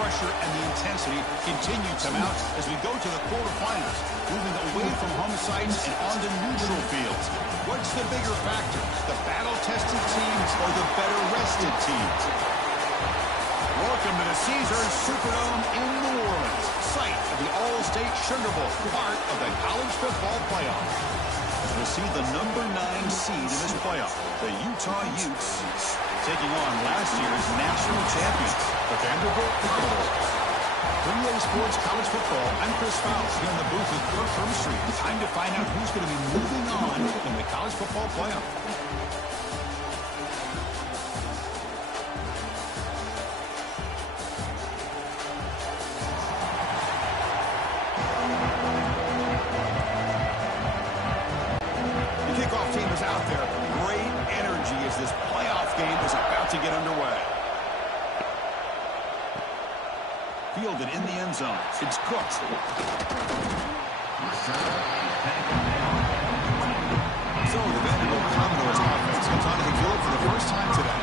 pressure and the intensity continue to mount as we go to the quarterfinals, moving away from home sites and onto neutral fields. What's the bigger factor, the battle-tested teams or the better-rested teams? Welcome to the Caesars Superdome in New Orleans, site of the All-State Sugar Bowl, part of the college football playoff. We'll see the number 9 seed in this playoff, the Utah Utes, taking on last year's national champions, the Vanderbilt Commodores. 3A Sports College Football, I'm Chris Fowles here in the booth with Kirk Hermstreet. Time to find out who's going to be moving on in the college football playoff. Out there, great energy as this playoff game is about to get underway. Fielded in the end zone. It's Cook. So the Vanderbilt Commodores offense comes onto the field for the first time today.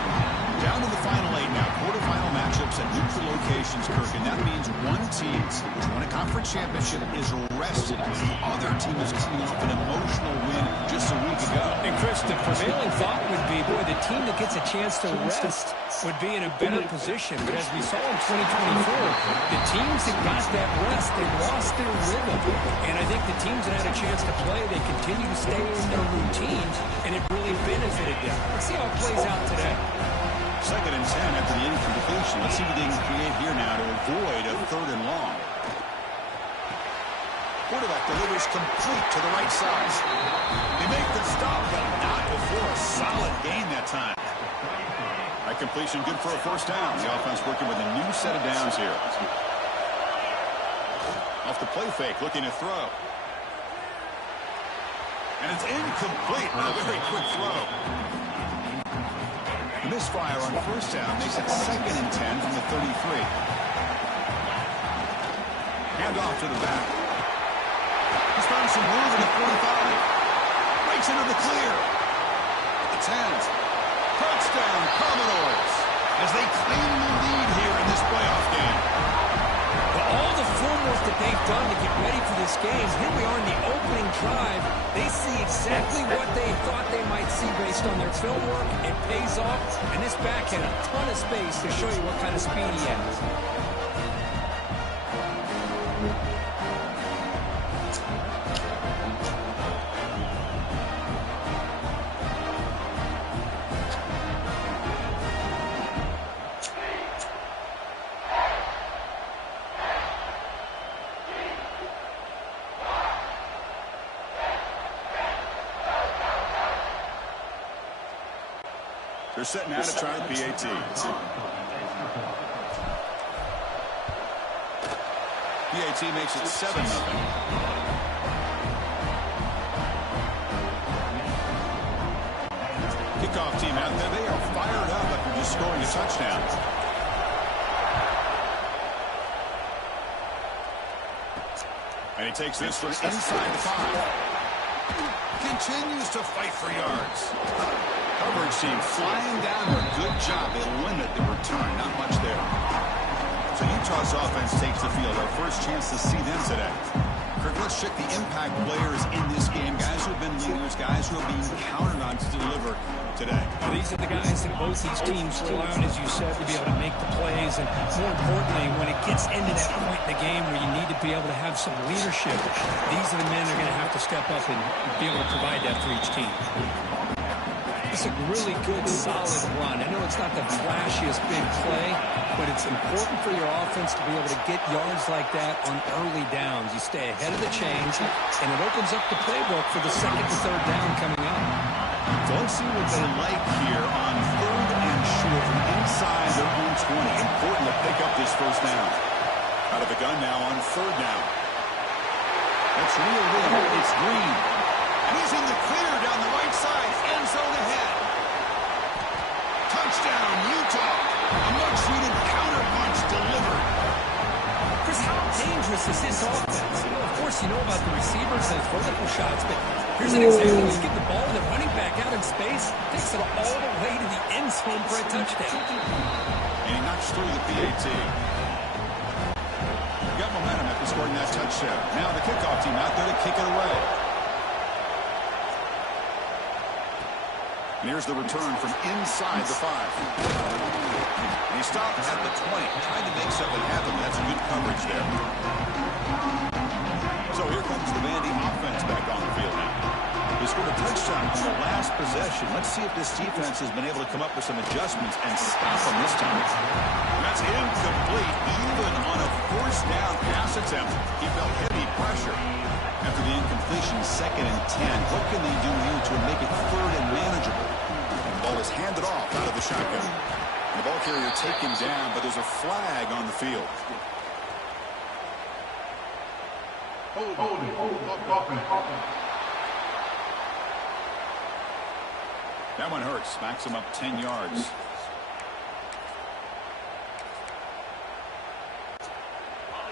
Down to the final 8 now. Quarterfinal matchups at neutral locations, Kirk, and that means one team which won a conference championship is rested. The other team is coming off an emotional win just a week ago. And Chris, the prevailing thought would be, boy, the team that gets a chance to rest would be in a better position. But as we saw in 2024, the teams that got that rest, they lost their rhythm. And I think the teams that had a chance to play, they continue to stay in their routines, and it really benefited them. Let's see how it plays out today. 2nd and 10 after the incompletion. Let's see what they can create here now to avoid a 3rd and long. Quarterback delivers complete to the right side. They make the stop, but not before a solid gain that time. That completion good for a 1st down. The offense working with a new set of downs here. Off the play fake, looking to throw. And it's incomplete. A very quick throw. The misfire on 1st down makes it 2nd and 10 from the 33. Hand off to the back. He's found some room in the 45. Breaks into the clear. At the 10. Touchdown, Commodores, as they claim the lead here in this playoff game. Well, all the homework that they've done to get ready for this game, here we are in the opening drive. They see exactly what they thought they might see based on their film work. It pays off, and this back had a ton of space to show you what kind of speed he has. They're setting out to try the PAT. PAT makes it 7-0. Kickoff team out there. They are fired up after just scoring a touchdown. And he takes this one inside the 5. Continues to fight for yards. Coverage team flying down there. Good job. They limit the return. Not much there. So Utah's offense takes the field. Our first chance to see them today. Kirk, let's check the impact players in this game. Guys who have been leaders, guys who are being counted on to deliver today. Well, these are the guys that both these teams rely on, as you said, to be able to make the plays. And more importantly, when it gets into that point in the game where you need to be able to have some leadership, these are the men that are going to have to step up and be able to provide that for each team. It's a really good, solid run. I know it's not the flashiest big play, but it's important for your offense to be able to get yards like that on early downs. You stay ahead of the chains, and it opens up the playbook for the 2nd and 3rd down coming up. So let's see what they like here on 3rd and short from inside their own 20. Important to pick up this 1st down. Out of the gun now on 3rd down. That's reeled in. It's Green. And he's in the clear down the right side. End zone ahead. Touchdown, Utah. A much-needed counterpunch delivered. Chris, how dangerous is this offense? Of course, you know about the receivers and his vertical shots, but here's an example. You get the ball to the running back out in space, takes it all the way to the end zone for a touchdown. And he knocks through the PAT. scoring that touchdown. Now the kickoff team out there to kick it away. And here's the return from inside the 5. And he stopped at the 20, trying to make something happen. That's a good coverage there. So here comes the Vandy offense back on the field now. They scored a touchdown on the last possession. Let's see if this defense has been able to come up with some adjustments and stop them this time. That's incomplete. Even on a first down pass attempt, he felt heavy pressure. After the incompletion, 2nd and 10. What can they do here to make it 3rd and manageable? And the ball is handed off out of the shotgun. And the ball carrier taken down, but there's a flag on the field. That one hurts. Smacks him up 10 yards.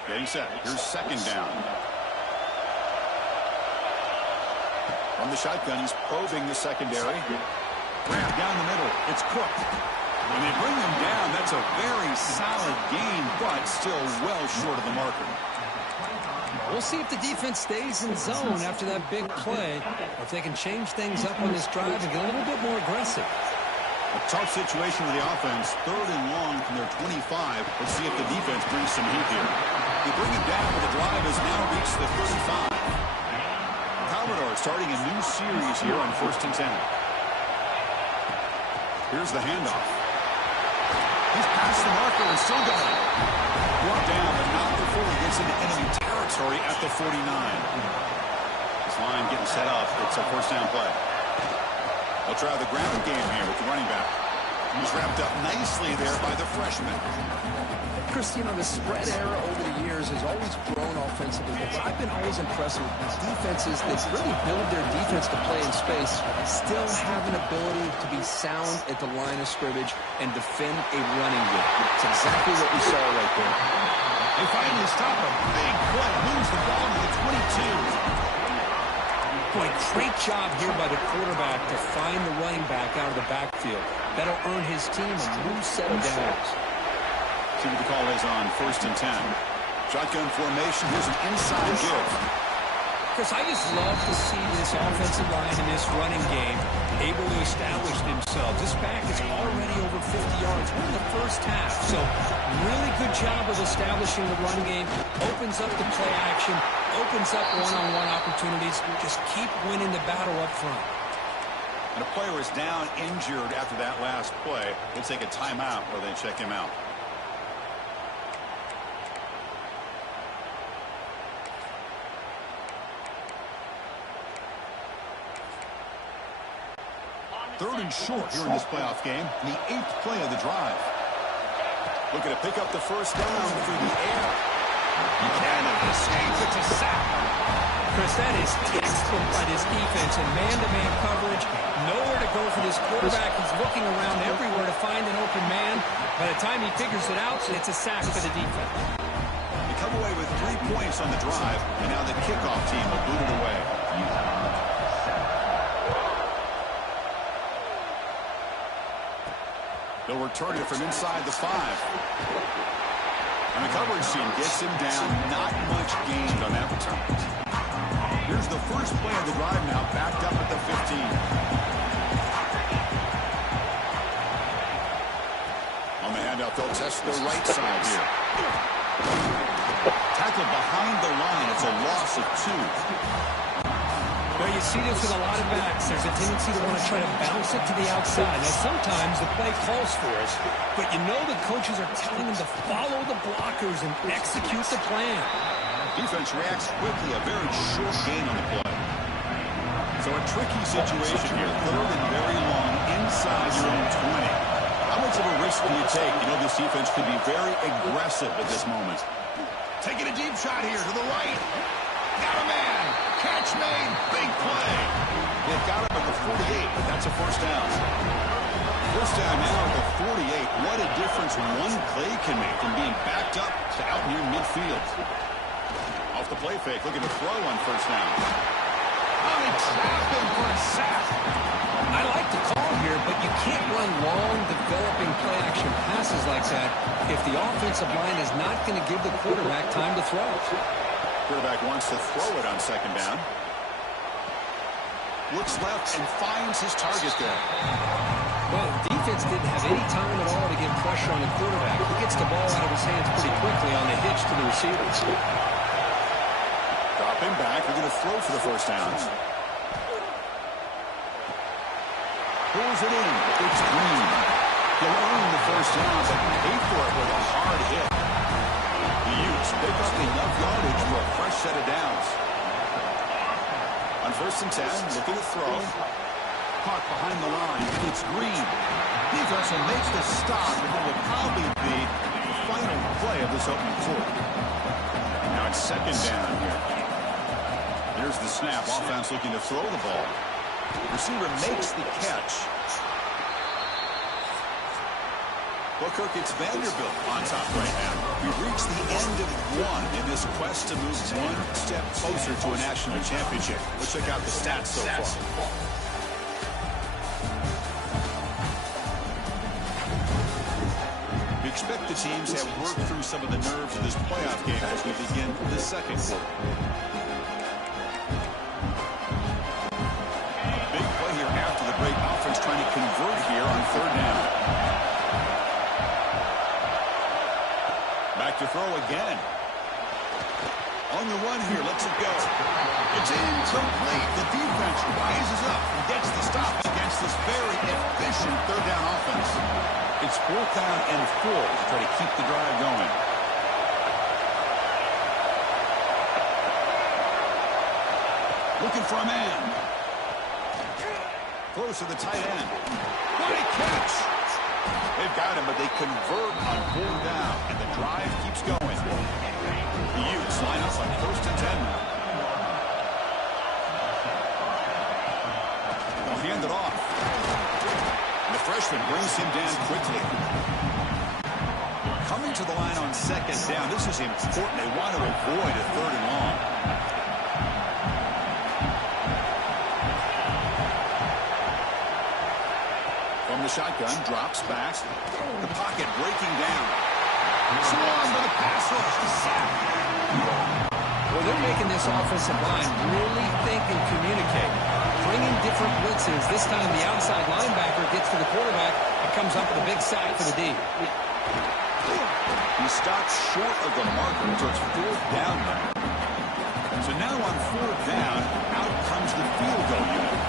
Getting set. Here's 2nd down. From the shotgun, he's probing the secondary. Grab down the middle. It's Cook. When they bring him down, that's a very solid gain, but still well short of the marker. We'll see if the defense stays in zone after that big play, or if they can change things up on this drive and get a little bit more aggressive. A tough situation with the offense. 3rd and long from their 25. Let's see if the defense brings some heat here. They bring it down, but the drive has now reached the 35. Commodore starting a new series here on 1st and 10. Here's the handoff. He's past the marker and still going. Brought down, but not before he gets into enemy territory at the 49. This line getting set up. It's a 1st down play. They'll try the ground game here with the running back. He's wrapped up nicely there by the freshman. Chris, you know, the spread era over the years has always grown offensively. I've been always impressed with these defenses that really build their defense to play in space, still have an ability to be sound at the line of scrimmage and defend a running game. It's exactly what we saw right there. They finally stop him. Big play. Moves the ball to the 22. Boy, great job here by the quarterback to find the running back out of the backfield. That'll earn his team a new set of downs. See what the call is on 1st and 10. Shotgun formation. Here's an inside give. Chris, I just love to see this offensive line in this running game able to establish themselves. This back is already over 50 yards. We're in the first half, so really good job of establishing the run game. Opens up the play action, opens up one-on-one opportunities. Just keep winning the battle up front. And a player is down injured after that last play. They take a timeout or they check him out. Third and short here in this playoff game. The 8th play of the drive. Looking to pick up the 1st down through the air. Buchanan escapes. It's a sack. Chris, that is textbook by this defense in man-to-man coverage. Nowhere to go for this quarterback. He's looking around everywhere to find an open man. By the time he figures it out, it's a sack for the defense. They come away with 3 points on the drive, and now the kickoff team will boot it away. They'll return it from inside the 5. And the coverage team gets him down. Not much gained on that return. Here's the first play of the drive now, backed up at the 15. On the handout, they'll test the right side here. Tackled behind the line. It's a loss of 2. Well, you see this with a lot of backs. There's a tendency to want to try to bounce it to the outside. Now, sometimes the play calls for it, but you know the coaches are telling them to follow the blockers and execute the plan. Defense reacts quickly. A very short gain on the play. So a tricky situation here. 3rd and very long inside your own 20. How much of a risk do you take? You know this defense could be very aggressive at this moment. Taking a deep shot here to the right. Got a man. Catch made. Big play. They've got him at the 48, but that's a 1st down. 1st down now at the 48. What a difference one play can make from being backed up to out near midfield. Off the play fake, looking to throw on 1st down. Oh, they trap him for a sack. I like the call here, but you can't run long, developing play-action passes like that if the offensive line is not going to give the quarterback time to throw. Quarterback wants to throw it on second down. Looks left and finds his target there. Well, the defense didn't have any time at all to get pressure on the quarterback. He gets the ball out of his hands pretty quickly on the hitch to the receivers. Dropping back, we're going to throw for the first down. Pulls it in. It's Green. He'll earn the first down, but pay for it with a hard hit. The Utes pick up enough yardage for a fresh set of downs. On 1st and 10, looking to throw. Caught behind the line. It's Green. Defense will make the stop, and it will probably be the final play of this opening quarter. Now it's second down here. Here's the snap. Offense looking to throw the ball. Receiver makes the catch. Booker gets Vanderbilt on top right now. We've reached the end of one in this quest to move one step closer to a national championship. Let's check out the stats so far. We expect the teams have worked through some of the nerves of this playoff game as we begin the second quarter. Big play here after the break. Offense trying to convert here on third down. Back to throw again. On the run here, lets it go. It's incomplete. The defense rises up and gets the stop against this very efficient third down offense. It's 4th down and 4 to try to keep the drive going. Looking for a man. Close to the tight end. What a catch! They've got him, but they convert on 4th down, and the drive keeps going. The Utes line up on 1st and 10 now. They'll hand it off. And the freshman brings him down quickly. Coming to the line on 2nd down. This is important. They want to avoid a 3rd and long. From the shotgun, drops back. The pocket breaking down. Swung for the pass rush. Sack. Well, they're making this offensive line really think and communicate. Bringing different blitzes. This time the outside linebacker gets to the quarterback and comes up with a big sack for the D. He stopped short of the marker, so it's 4th down now. So now on 4th down, out comes the field goal unit.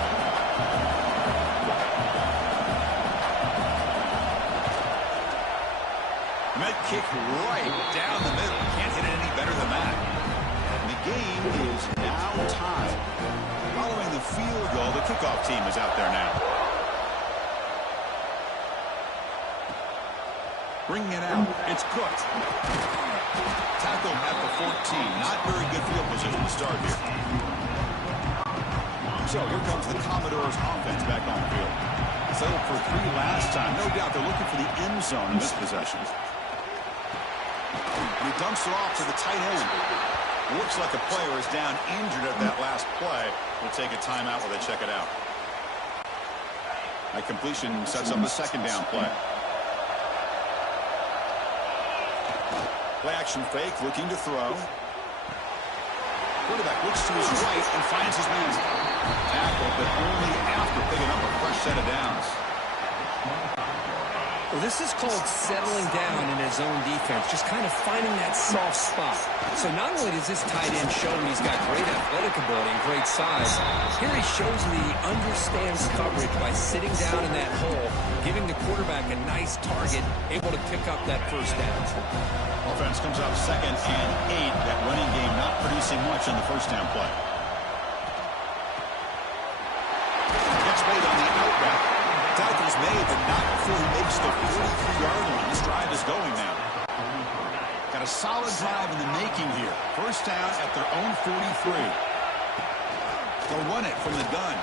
Med kick right down the middle. Can't hit it any better than that. And the game is now tied. Following the field goal, the kickoff team is out there now. Bringing it out. It's Cook. Tackle at the 14. Not very good field position to start here. So here comes the Commodores offense back on the field. Settled for 3 last time. No doubt they're looking for the end zone in this possession. He dumps it off to the tight end. Looks like a player is down injured at that last play. We'll take a timeout while they check it out. That completion sets up the 2nd down play. Play action fake, looking to throw. Quarterback looks to his right and finds his man. Tackle, but only after picking up a fresh set of downs. Well, this is called settling down in his own defense, just kind of finding that soft spot. So not only does this tight end show he's got great athletic ability and great size, here he shows me he understands coverage by sitting down in that hole, giving the quarterback a nice target, able to pick up that first down. Offense comes out 2nd and 8. That running game not producing much in the first down play. Gets made on the out route. Tackle's made, but not before he makes the 43-yard line. This drive is going now. Got a solid drive in the making here. First down at their own 43. They'll run it from the gun.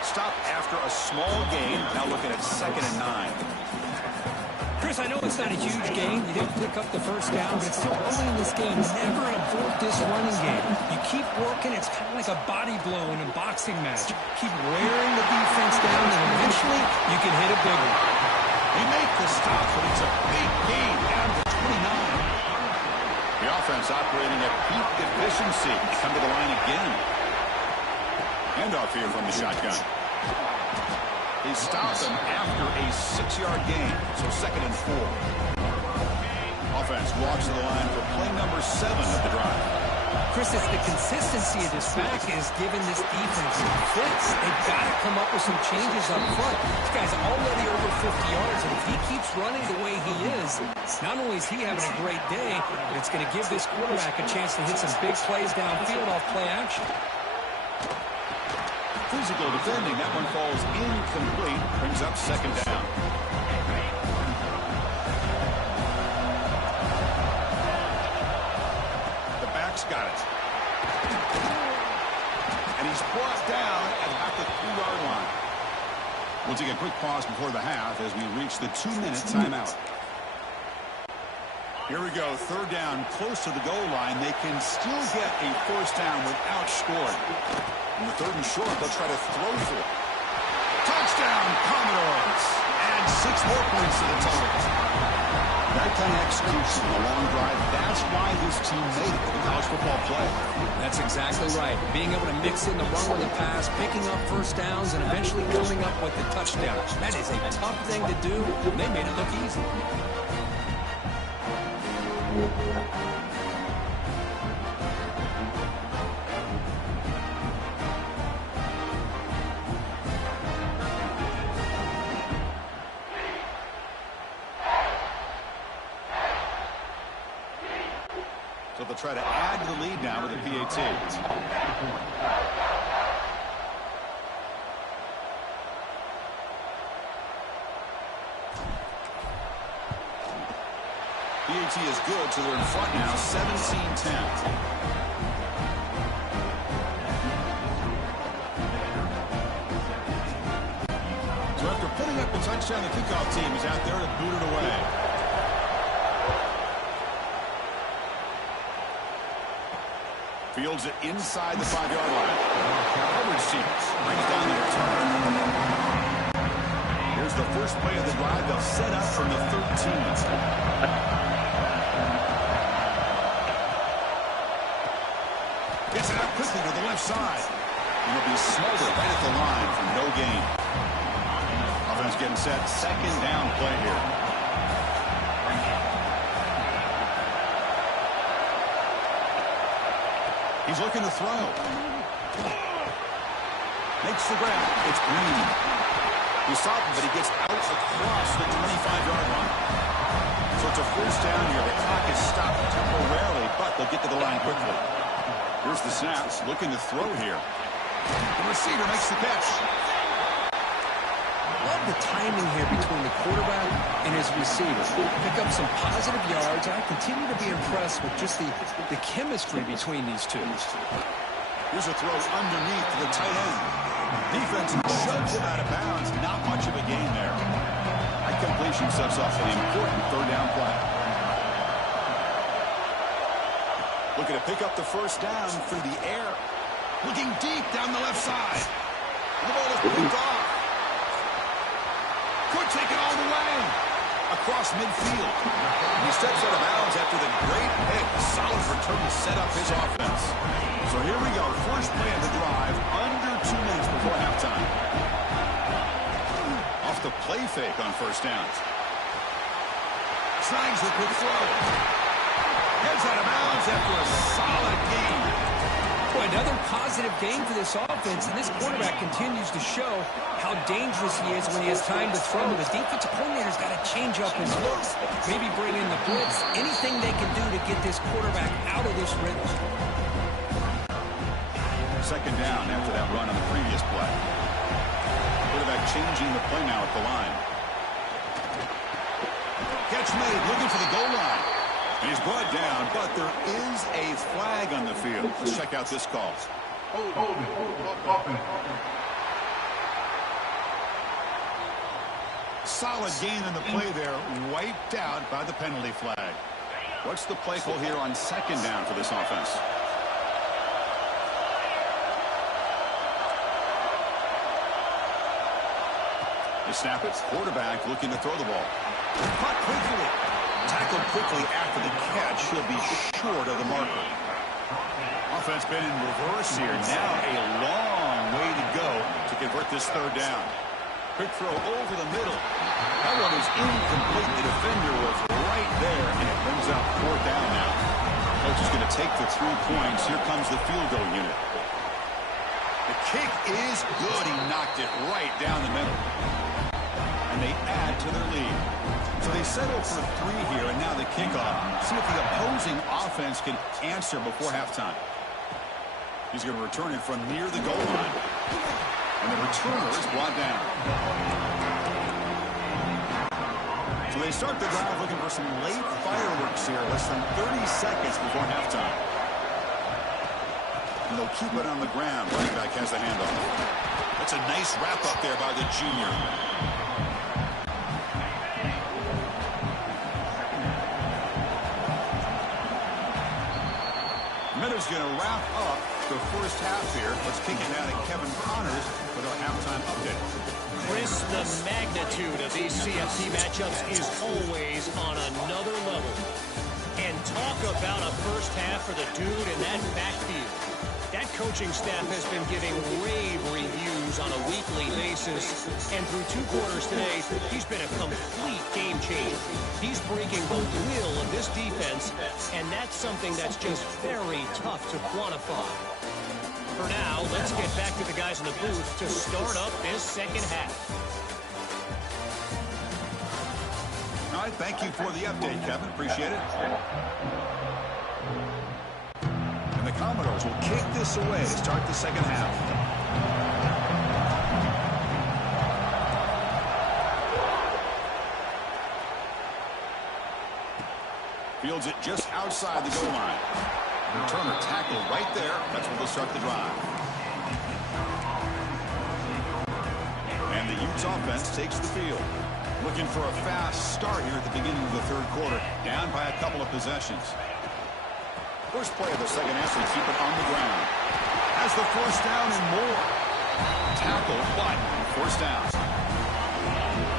Stop after a small gain. Now looking at 2nd and 9. Chris, I know it's not a huge gain. You didn't pick up the first down, but it's still early in this game. Never abort this running game. You keep working. It's kind of like a body blow in a boxing match. Keep wearing the defense down, and eventually you can hit a big one. They make the stop, but it's a big gain down to 29. The offense operating at peak efficiency. Come to the line again. Handoff here from the shotgun. He stopped them after a 6-yard gain, so 2nd and 4. Offense walks to the line for play number 7 of the drive. Chris, it's the consistency of this back is giving this defense some fits. They've got to come up with some changes up front. This guy's already over 50 yards, and if he keeps running the way he is, not only is he having a great day, but it's going to give this quarterback a chance to hit some big plays downfield off play action. Physical defending. That one falls incomplete. Brings up 2nd down. The back's got it. And he's brought down at about the 3-yard line. We'll take a quick pause before the half as we reach the 2-minute timeout. Here we go. 3rd down, close to the goal line. They can still get a 1st down without scoring. On the 3rd and short, they'll try to throw for it. Touchdown, Commodores! And 6 more points to the total. That kind of execution on a long drive, that's why this team made it to college football play. That's exactly right. Being able to mix in the run with the pass, picking up 1st downs, and eventually coming up with the touchdown. That is a tough thing to do. They made it look easy. So they'll try to add to the lead now with a PAT. PAT is good, so they're in front now, 17-10. So after putting up the touchdown, the kickoff team is out there to boot it away. Fields it inside the 5-yard line. Coverage team brings down the return. Here's the first play of the drive. They'll set up from the 13. Gets it out quickly to the left side. It'll be Smolder right at the line for no gain. Offense getting set. 2nd down play here. He's looking to throw. Makes the grab. It's Green. We saw him, but he gets out across the 25-yard line. So it's a 1st down here. The clock is stopped temporarily, but they'll get to the line quickly. Here's the snap. Looking to throw here. The receiver makes the catch. Love the timing here between the quarterback and his receiver. Pick up some positive yards. I continue to be impressed with just the chemistry between these two. Here's a throw underneath to the tight end. Defense shoves him out of bounds. Not much of a gain there. That completion sets off an important 3rd down play. Looking to pick up the 1st down through the air. Looking deep down the left side. The ball is picked off. Could take it all the way. Across midfield. He steps out of bounds after the great hit. A solid return to set up his offense. So here we go. First play of the drive. Under 2 minutes before halftime. Off the play fake on 1st downs. Snags the quick throw. Heads out of bounds after a solid gain. Boy, another positive game for this offense, and this quarterback continues to show how dangerous he is when he has time to throw. The defensive coordinator's got to change up his looks, maybe bring in the blitz, anything they can do to get this quarterback out of this rhythm. 2nd down after that run on the previous play. Quarterback changing the play now at the line. Catch made, looking for the goal line. And he's brought down, but there is a flag on the field. Let's check out this call. Solid gain in the play there, wiped out by the penalty flag. What's the play call here on 2nd down for this offense? They snap it. Quarterback looking to throw the ball. Caught quickly. Tackled quickly after the catch. He'll be short of the marker. Offense been in reverse here. Now a long way to go to convert this third down. Quick throw over the middle. That one is incomplete. The defender was right there, and it brings up fourth down now. Coach is going to take the 3 points. Here comes the field goal unit. The kick is good. He knocked it right down the middle. And they add to their lead. So they settle for 3 here, and now the kickoff. See if the opposing offense can answer before halftime. He's going to return it from near the goal line. And the returner is brought down. So they start the drive looking for some late fireworks here. Less than 30 seconds before halftime. And they'll keep it on the ground. Running back has the handoff. That's a nice wrap up there by the junior. Minnows going to wrap up the first half here. Let's kick it now to Kevin Connors with our halftime update. Chris, the magnitude of these CFP matchups is always on another level. And talk about a first half for the dude in that backfield. That coaching staff has been giving rave reviews on a weekly basis. And through 2 quarters today, he's been a complete game changer. He's breaking the will of this defense, and that's something that's just very tough to quantify. For now, let's get back to the guys in the booth to start up this second half. All right, thank you for the update, Kevin. Appreciate it. And the Commodores will kick this away to start the second half. Fields it just outside the goal line. Returner tackled right there. That's where they'll start the drive. And the Utes offense takes the field. Looking for a fast start here at the beginning of the third quarter. Down by a couple of possessions. First play of the second half, they keep it on the ground. Has the first down and more. Tackle, but first down.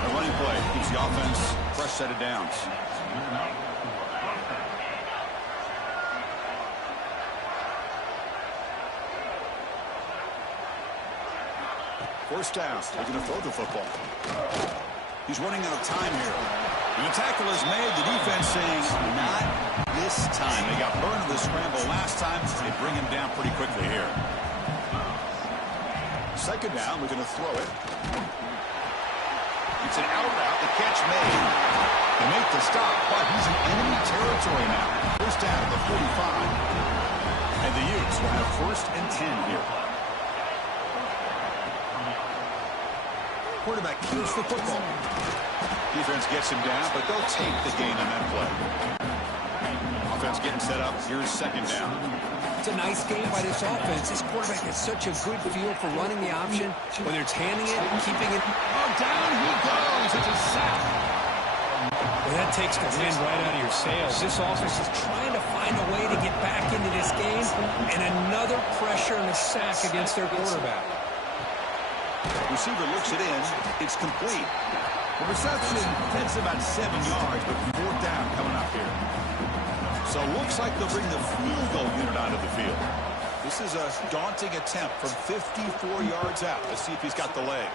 A running play keeps the offense fresh set of downs. First down. They're going to throw the football. He's running out of time here. And the tackle is made. The defense saying, not this time. They got burned in the scramble last time. They bring him down pretty quickly here. Second down. We're going to throw it. It's an out route. The catch made. They make the stop, but he's in enemy territory now. First down at the 45. And the Utes will have first and 10 here. Quarterback keeps the football. Defense gets him down, but they'll take the gain on that play. Offense getting set up. Here's second down. It's a nice game by this offense. This quarterback has such a good feel for running the option, whether it's handing it and keeping it. Oh, down he goes. It's a sack. Well, that takes the wind right out of your sails. This offense is Trying to find a way to get back into this game, and another pressure and a sack against their quarterback. Receiver looks it in. It's complete. The reception takes about 7 yards, but fourth down coming up here. So it looks like they'll bring the field goal unit onto the field. This is a daunting attempt from 54 yards out. Let's see if he's got the leg.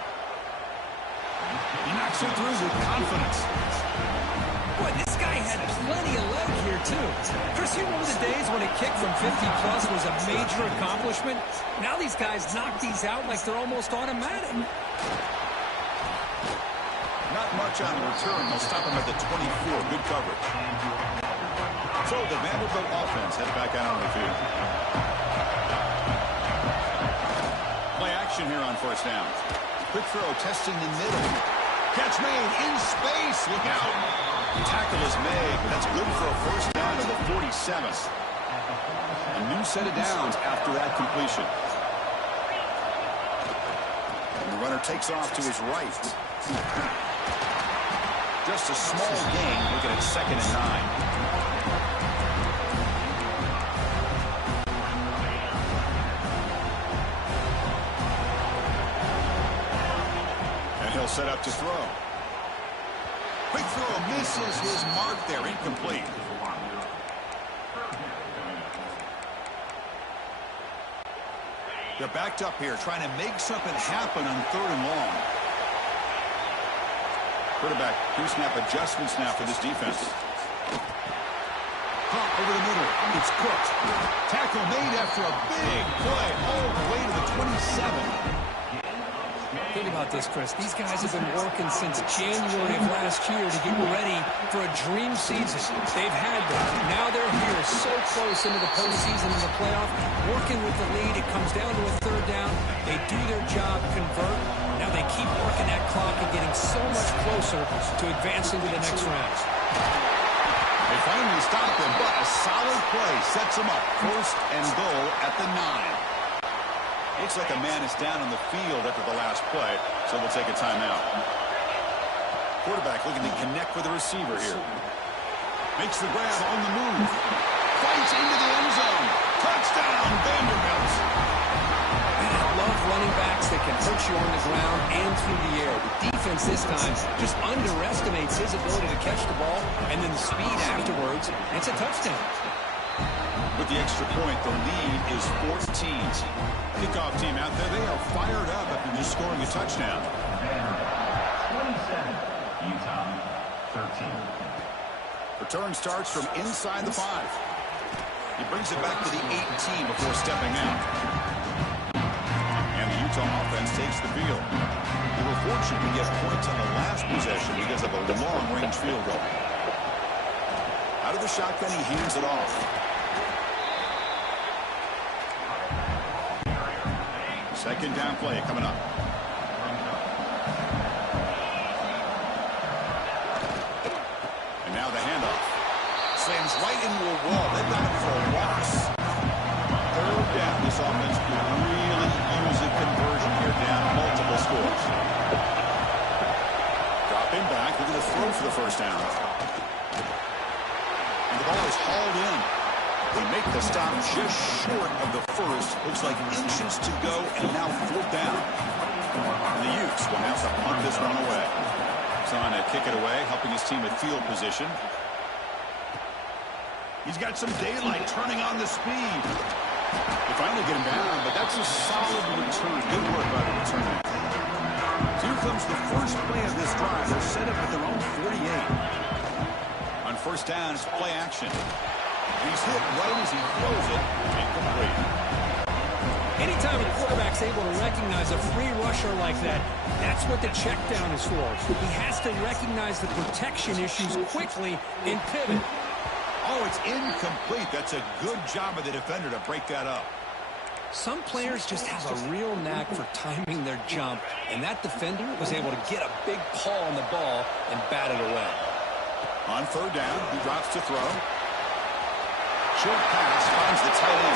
He knocks it through with confidence. Boy, this guy had plenty of leg here, too. Chris, you remember the days when a kick from 50-plus was a major accomplishment? Now these guys knock these out like they're almost automatic. Not much on the return. They'll stop him at the 24. Good coverage. So the Vanderbilt offense head back out on the field. Play action here on first down. Quick throw, testing the middle. Catch made in space. Look out. Tackle is made, but that's good for a first down to the 47th. A new set of downs after that completion. And the runner takes off to his right. Just a small gain, looking at 2nd and 9. And he'll set up to throw. Quick throw misses his mark there, incomplete. They're backed up here, trying to make something happen on 3rd and long. Quarterback, pre-snap adjustments now for this defense. Caught over the middle. It's cooked. Tackle made after a big play all the way to the 27. Think about this, Chris. These guys have been working since January of last year to get ready for a dream season. They've had that. Now they're here so close into the postseason and the playoff, working with the lead. It comes down to a 3rd down. They do their job, convert. Now they keep working that clock and getting so much closer to advancing to the next round. They finally stop him, but a solid play sets him up. 1st and goal at the 9. Looks like a man is down on the field after the last play, so we'll take a timeout. Quarterback looking to connect with the receiver here. Makes the grab on the move. Fights into the end zone. Touchdown, Vanderbilt. Man, I love running backs that can hurt you on the ground and through the air. The defense this time just underestimates his ability to catch the ball, and then the speed afterwards. It's a touchdown. With the extra point, the lead is 14. Kickoff team out there, they are fired up after just scoring a touchdown. 27, Utah 13. Return starts from inside the 5. He brings it back to the 18 before stepping out. And the Utah offense takes the field. They were fortunate to get points on the last possession because of a long-range field goal. Out of the shotgun, he hands it off. Second down play coming up. And now the handoff. Slams right into a wall. They've got him for a loss. 3rd down. This offense could really use a conversion here, down multiple scores. Drop him back. Looking to throw for the 1st down. And the ball is hauled in. They make the stop just short of the 1st. Looks like inches to go, and now 4th down. And the Utes will have to punt this one away. He's on to kick it away, helping his team at field position. He's got some daylight, turning on the speed. They finally get him down, but that's a solid return. Good work by the return. So here comes the first play of this drive. They're set up at their own 48. On 1st down, it's play action. He's hit right as he throws it, incomplete. Anytime a quarterback's able to recognize a free rusher like that, that's what the check down is for. He has to recognize the protection issues quickly and pivot. Oh, it's incomplete. That's a good job of the defender to break that up. Some players just have a real knack for timing their jump, and that defender was able to get a big paw on the ball and bat it away. On 3rd down, he drops to throw. Short pass finds the tight end.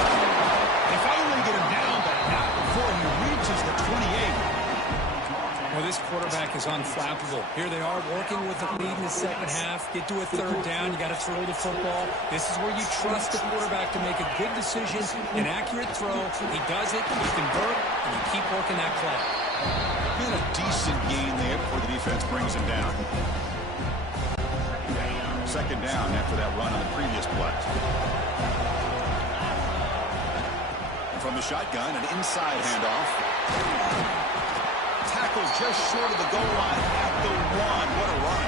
They finally get him down, but not before he reaches the 28. Well, this quarterback is unflappable. Here they are working with the lead in the 2nd half. Get to a 3rd down. You got to throw the football. This is where you trust the quarterback to make a good decision, an accurate throw. He does it, you convert, and you keep working that play. Been a decent gain there before the defense brings him down. 2nd down after that run on the previous play. And from the shotgun, an inside handoff. Tackle just short of the goal line at the 1. What a run.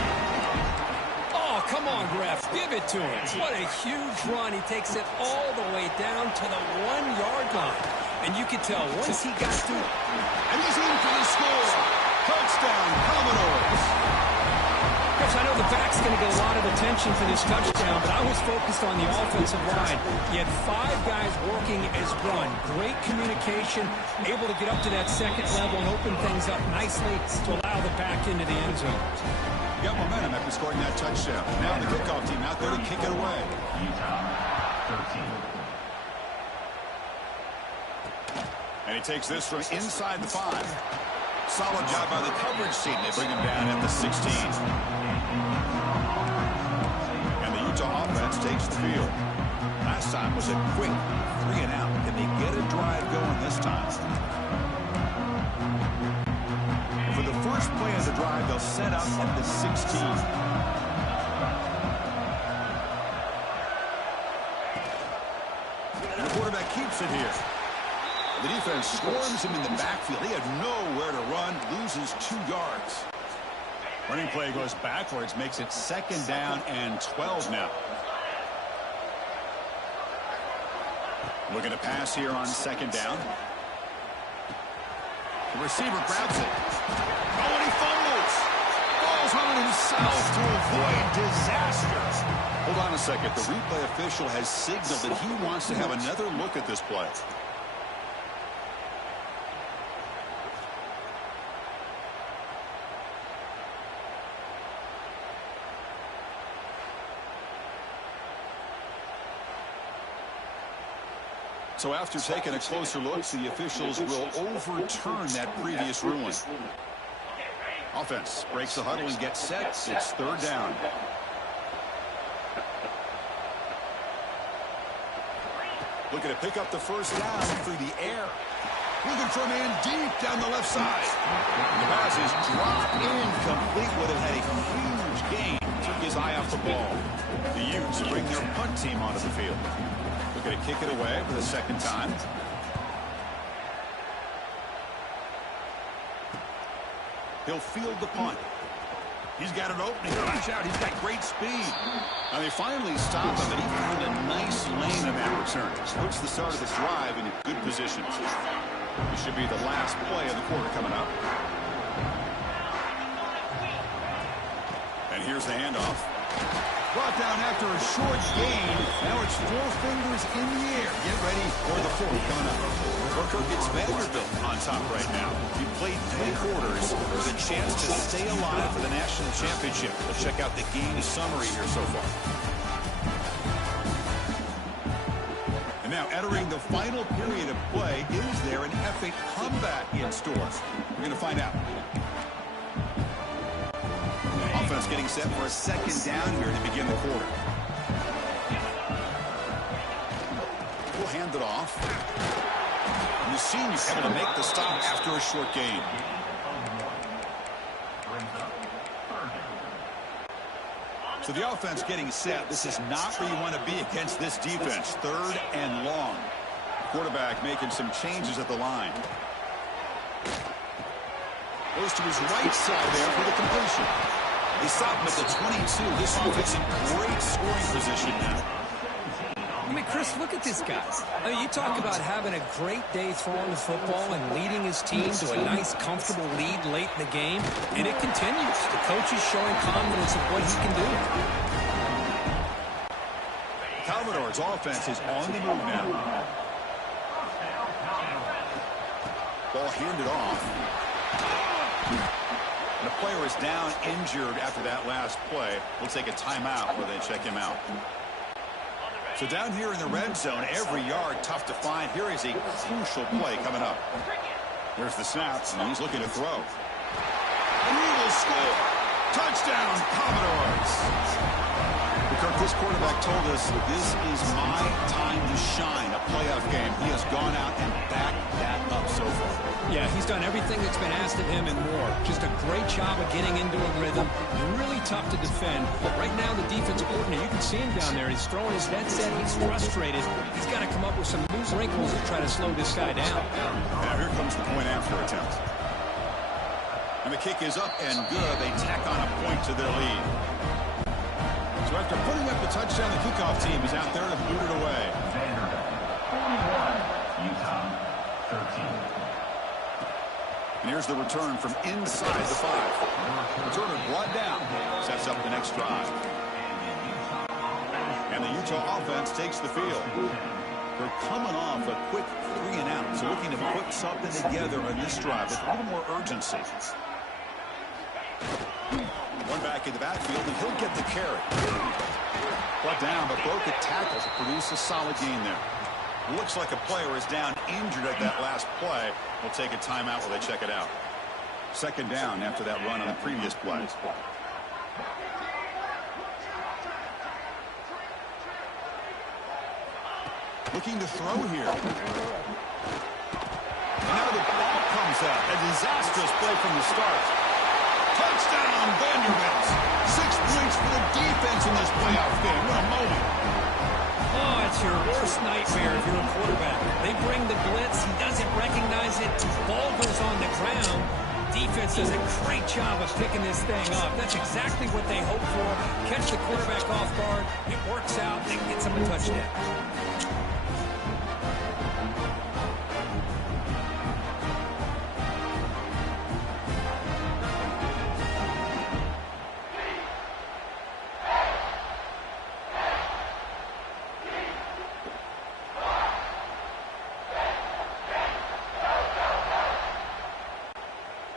Oh, come on, Graf. Give it to him. What a huge run. He takes it all the way down to the 1-yard line. And you can tell once he got through. And he's in for the score. Touchdown, Commodores. Chris, I know the back's going to get a lot of attention for this touchdown, but I was focused on the offensive line. You had 5 guys working as one. Great communication, able to get up to that 2nd level and open things up nicely to allow the back into the end zone. Got momentum after scoring that touchdown. Now the kickoff team out there to kick it away. Utah 13. And he takes this from inside the 5. Solid job by the coverage team. They bring him down at the 16. And the Utah offense takes the field. Last time was a quick 3-and-out. Can they get a drive going this time? For the first play of the drive, they'll set up at the 16. keeps it here. The defense swarms him in the backfield. He had nowhere to run, loses 2 yards. Running play goes backwards, makes it 2nd down and 12 now. Looking to pass here on 2nd down. The receiver grabs it. Oh, and he fumbles. Falls on it himself to avoid disaster. Hold on a second. The replay official has signaled that he wants to have another look at this play. So after taking a closer look, the officials will overturn that previous ruling. Offense breaks the huddle and gets set. It's 3rd down. Looking to pick up the 1st down through the air. Looking for a man deep down the left side. The pass is dropped incomplete. Would have had a huge gain. Took his eye off the ball. The Utes bring their punt team onto the field. Looking to kick it away for the 2nd time. He'll field the punt. He's got an opening. Watch out. He's got great speed. Now they finally stop him, and he found a nice lane on that return. Puts the start of the drive in good position. This should be the last play of the quarter coming up. And here's the handoff. Brought down after a short gain. Now it's 4 fingers in the air. Get ready for the 4th coming up. Booker gets Vanderbilt on top right now. He played 3 quarters with a chance to stay alive for the national championship. Let's check out the game summary here so far. And now entering the final period of play, is there an epic comeback in store? We're going to find out. Offense getting set for a 2nd down here to begin the quarter. We'll hand it off. And the senior able to make the stop after a short gain. So the offense getting set. This is not where you want to be against this defense. 3rd and long. Quarterback making some changes at the line. Goes to his right side there for the completion. They stop him at the 22. This offense in great scoring position now. I mean, Chris, look at this guy. I mean, you talk about having a great day throwing the football and leading his team to a nice, comfortable lead late in the game, and it continues. The coach is showing confidence of what he can do. Commodores' offense is on the move now. Ball handed off. And the player is down injured after that last play. We'll take a timeout where they check him out. So down here in the red zone, every yard tough to find. Here is a crucial play coming up. There's the snap, and he's looking to throw. And he will score. Touchdown, Commodores. Kirk, this quarterback told us this is my time to shine, a playoff game. He has gone out and backed that up so far. Yeah, he's done everything that's been asked of him and more. Just a great job of getting into a rhythm. Really tough to defend. But right now, the defensive coordinator, you can see him down there. He's throwing his headset. He's frustrated. He's got to come up with some new wrinkles to try to slow this guy down. Now here comes the point after attempt. And the kick is up and good. They tack on a point to their lead. So after putting up the touchdown, the kickoff team is out there to boot it away. Utah 13. And here's the return from inside the 5. Returner brought down. Sets up the next drive. And the Utah offense takes the field. They're coming off a quick 3 and out. So looking to put something together on this drive with a little more urgency. One back in the backfield, and he'll get the carry. Brought down, but broke a tackle to produce a solid gain there. Looks like a player is down injured at that last play. We'll take a timeout while they check it out. 2nd down after that run on the previous play. Looking to throw here. And now the ball comes out. A disastrous play from the start. Touchdown, Vanderbilt. 6 points for the defense in this playoff game. What a moment. Oh, it's your worst worst nightmare if you're a quarterback. They bring the blitz. He doesn't recognize it. Ball goes on the ground. Defense does a great job of picking this thing up. That's exactly what they hope for. Catch the quarterback off guard. It works out. It gets him a touchdown.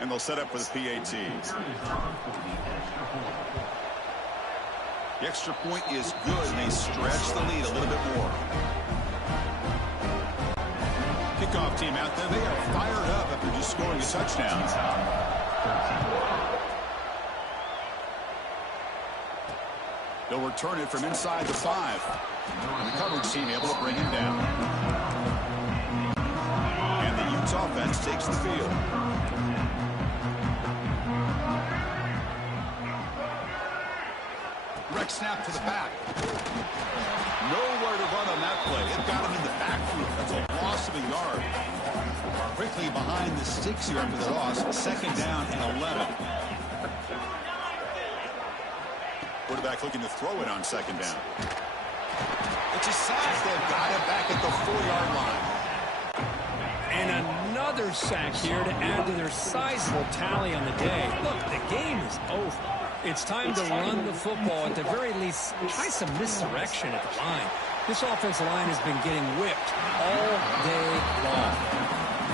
And they'll set up for the PAT. The extra point is good, and they stretch the lead a little bit more. Kickoff team out there. They are fired up after just scoring a touchdown. They'll return it from inside the 5. And the coverage team able to bring him down. And the Utes offense takes the field. Direct snap to the back. Nowhere to run on that play. It got him in the backfield. That's a loss of a yard. Quickly behind the sticks here after the loss. 2nd down and 11. Quarterback looking to throw it on 2nd down. It's a sack. They've got it back at the 4-yard line. And another sack here to add to their sizable tally on the day. Look, the game is over. It's time to run the football. At the very least, try some misdirection at the line. This offensive line has been getting whipped all day long.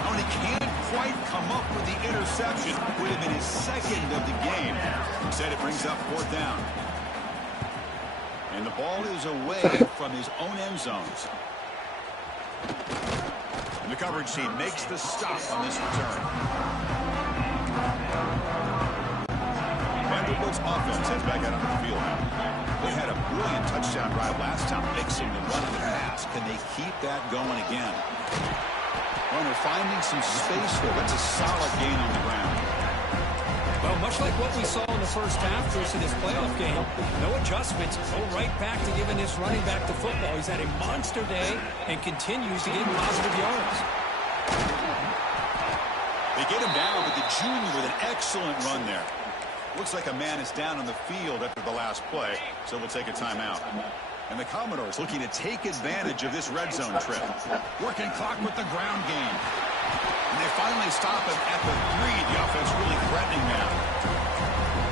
Oh, and he can't quite come up with the interception. Would have been his 2nd of the game. Instead, it brings up 4th down. And the ball is away from his own end zones. And the coverage team makes the stop on this return. Vanderbilt's offense heads back out on the field now. They had a brilliant touchdown drive last time, mixing the run and the pass. Can they keep that going again? Well, they're finding some space there. That's a solid gain on the ground. Well, much like what we saw in the first half, Chris, in this playoff game, no adjustments. Go right back to giving this running back the football. He's had a monster day and continues to get positive yards. They get him down, but the junior with an excellent run there. Looks like a man is down on the field after the last play, so we'll take a timeout. And the Commodores looking to take advantage of this red zone trip. Working clock with the ground game. And they finally stop him at the 3. The offense really threatening now.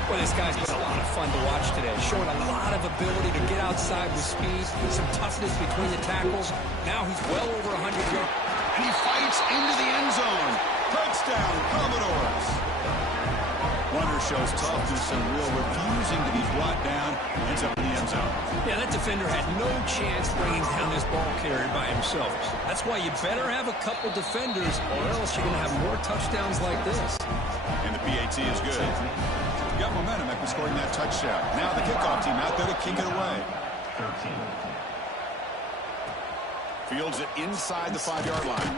Well, this guy's been a lot of fun to watch today. Showing a lot of ability to get outside with speed, some toughness between the tackles. Now he's well over 100 yards. And he fights into the end zone. Touchdown, Commodores. Runner shows toughness and will, refusing to be brought down. Ends up in the end zone. Yeah, that defender had no chance bringing down this ball carrier by himself. That's why you better have a couple defenders, or else you're going to have more touchdowns like this. And the PAT is good. Got momentum after scoring that touchdown. Now the kickoff team out there to kick it away. 13. Fields it inside the 5-yard line.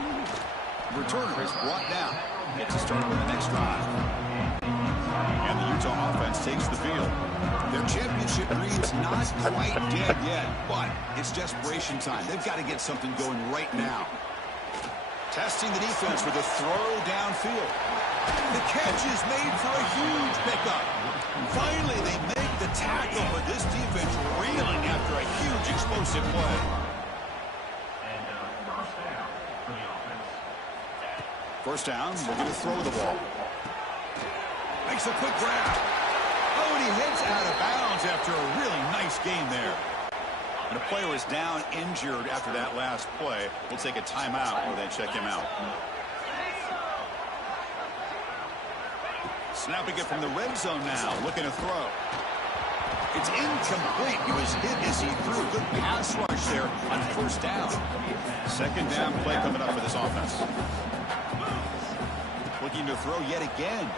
The returner is brought down. Gets to start with the next drive. And the Utah offense takes the field. Their championship dream's not quite dead yet, but it's desperation time. They've got to get something going right now. Testing the defense with a throw downfield. The catch is made for a huge pickup. Finally, they make the tackle, but this defense reeling after a huge explosive play. First down, we're going to throw the ball. Makes a quick grab. Oh, and he heads out of bounds after a really nice game there. And a player is down injured after that last play. We'll take a timeout or then check him out. Snapping it from the red zone now, looking to throw. It's incomplete. He was hit as he threw. Good pass rush there on 1st down. 2nd down play coming up for this offense. Looking to throw yet again.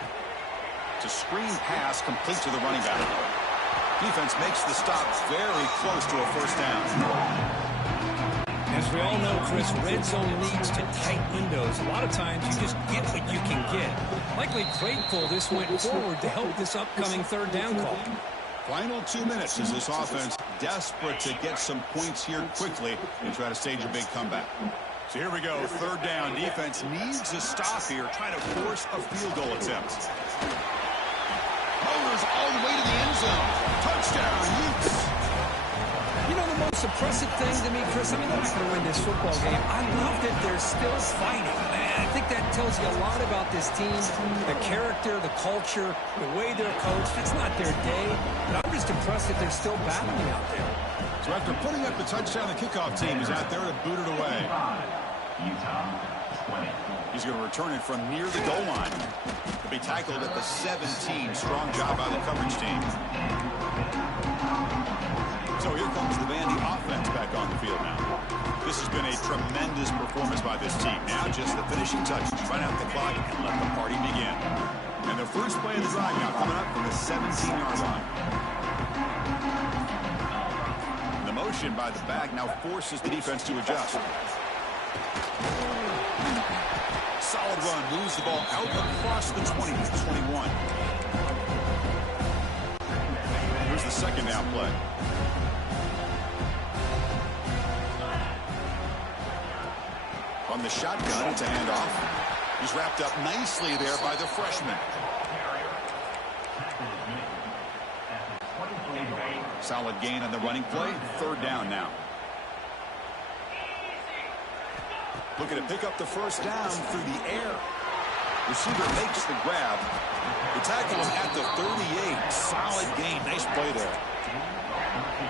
It's a screen pass complete to the running back. Defense makes the stop very close to a 1st down. As we all know, Chris, red zone leads to tight windows. A lot of times you just get what you can get. Likely grateful this went forward to help this upcoming 3rd down call. Final 2 minutes as this offense desperate to get some points here quickly and try to stage a big comeback. So here we go, 3rd down. Defense needs to stop here, trying to force a field goal attempt. Motors all the way to the end zone. Touchdown, Utes. You know, the most impressive thing to me, Chris, I mean, they're not going to win this football game. I love that they're still fighting. Man, I think that tells you a lot about this team, the character, the culture, the way they're coached. It's not their day, but I'm just impressed that they're still battling out there. So after putting up the touchdown, the kickoff team is out there to boot it away. He's going to return it from near the goal line. He'll be tackled at the 17. Strong job by the coverage team. So here comes the Vandy offense back on the field now. This has been a tremendous performance by this team. Now just the finishing touches, run out the clock, and let the party begin. And the first play of the drive now coming up from the 17-yard line. The motion by the back now forces the defense to adjust. Solid run, moves the ball out across the 20 to 21. Here's the 2nd down play. On the shotgun, it's a handoff. He's wrapped up nicely there by the freshman. Solid gain on the running play. 3rd down now. Looking to pick up the first down through the air. Receiver makes the grab. They tackle him at the 38. Solid gain. Nice play there.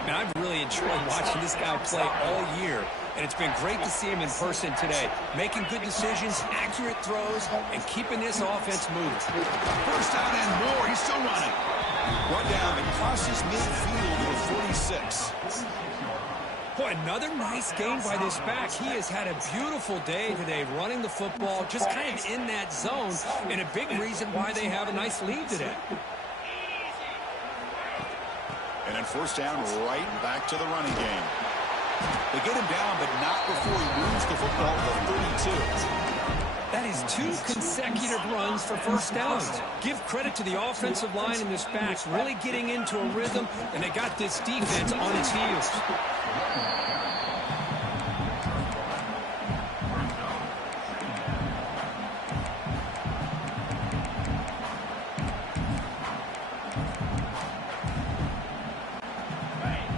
Man, I've really enjoyed watching this guy play all year, and it's been great to see him in person today, making good decisions, accurate throws, and keeping this offense moving. First down and more. He's still running. Run down and crosses midfield to the 46. Boy, another nice game by this back. He has had a beautiful day today running the football, just kind of in that zone, and a big reason why they have a nice lead today. And then first down, right back to the running game. They get him down, but not before he moves the football to the 32. That is 2 consecutive runs for first downs. Give credit to the offensive line in this back, really getting into a rhythm, and they got this defense on its heels.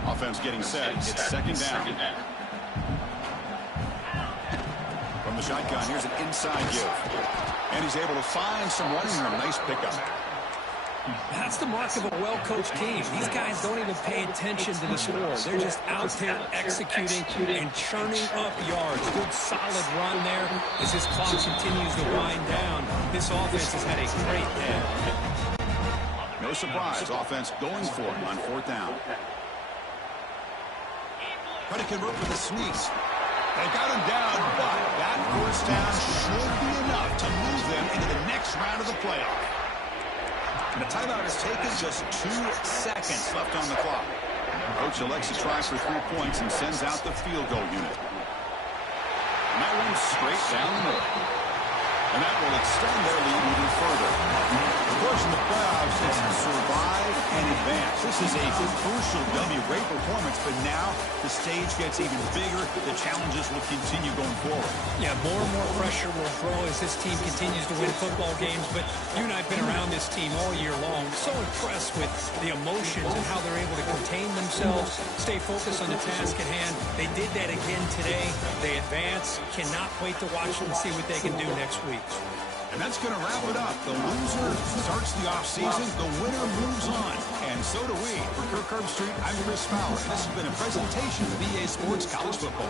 Offense getting set. It's 2nd down. From the shotgun, here's an inside give. And he's able to find some running room. Nice pickup. That's the mark of a well-coached team. These guys don't even pay attention to the score. They're just out there executing and churning up yards. Good solid run there as this clock continues to wind down. This offense has had a great day. No surprise. Offense going for it on 4th down. Try to convert with a sneeze. They got him down, but that first down should be enough to move them into the next round of the playoff. And the timeout is taken, just 2 seconds left on the clock. Coach elects to try for 3 points and sends out the field goal unit. And that one's straight down the middle. And that will extend their lead even further. Of course, in the playoffs, it's survive and advance. This is a crucial W. Great performance, but now the stage gets even bigger. The challenges will continue going forward. Yeah, more and more pressure will grow as this team continues to win football games. But you and I have been around this team all year long. So impressed with the emotions and how they're able to contain themselves, stay focused on the task at hand. They did that again today. They advance. Cannot wait to watch them and see what they can do next week. And that's going to wrap it up. The loser starts the offseason. The winner moves on. And so do we. For Kirk Herbstreit, I'm Chris Fowler. And this has been a presentation of EA Sports College Football.